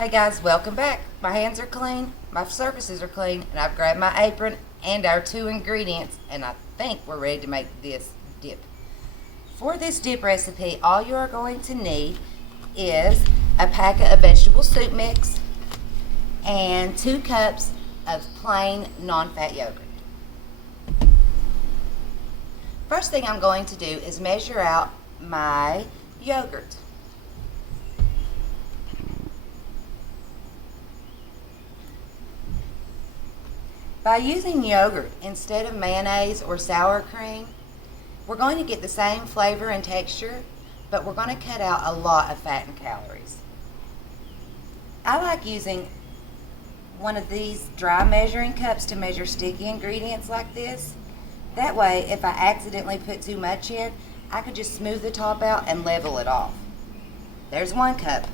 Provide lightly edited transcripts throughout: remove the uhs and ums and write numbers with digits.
Hey guys, welcome back. My hands are clean, my surfaces are clean, and I've grabbed my apron and our 2 ingredients, and I think we're ready to make this dip. For this dip recipe, all you are going to need is a packet of vegetable soup mix and 2 cups of plain non-fat yogurt. First thing I'm going to do is measure out my yogurt. By using yogurt instead of mayonnaise or sour cream, we're going to get the same flavor and texture, but we're going to cut out a lot of fat and calories. I like using one of these dry measuring cups to measure sticky ingredients like this. That way, if I accidentally put too much in, I could just smooth the top out and level it off. There's 1 cup.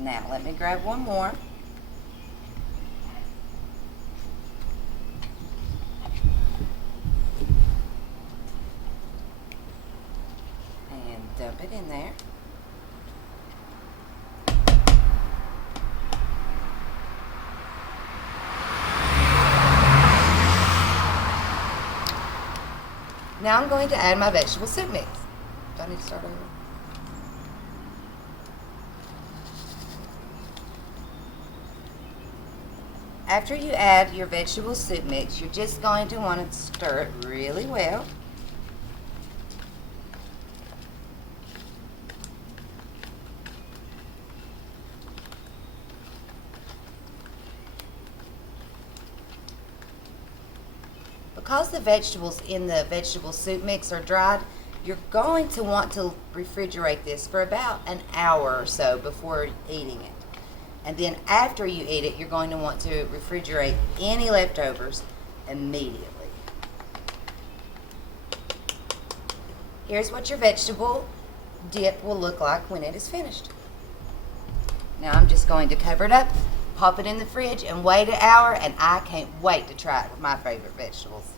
Now, let me grab 1 more. And dump it in there. Now I'm going to add my vegetable soup mix. Do I need to start over? After you add your vegetable soup mix, you're just going to want to stir it really well. Because the vegetables in the vegetable soup mix are dried, you're going to want to refrigerate this for about an hour or so before eating it. And then after you eat it, you're going to want to refrigerate any leftovers immediately. Here's what your vegetable dip will look like when it is finished. Now I'm just going to cover it up, pop it in the fridge, and wait an hour, and I can't wait to try it with my favorite vegetables.